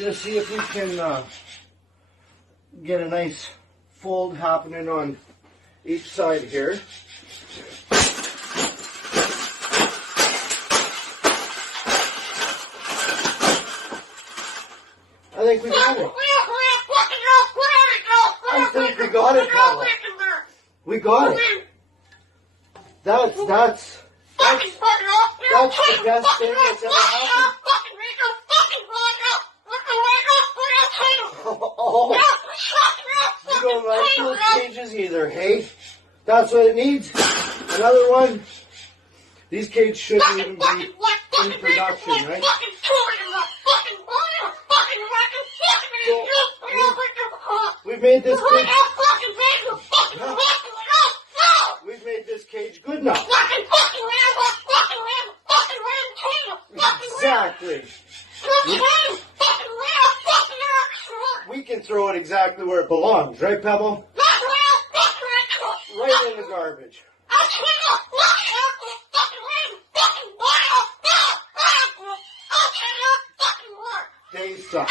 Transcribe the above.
just see if we can get a nice fold happening on each side here. I think we got it. I think we got it, Pavel. We got it. That's the best thing that's ever happened. Oh, you don't like those cages either, hey? That's what it needs. Another one. These cages shouldn't even be in production, right? So, we've made this cage. We've made this cage good enough. Exactly. We can throw it exactly where it belongs, right, Pebble? Right in the garbage. They suck.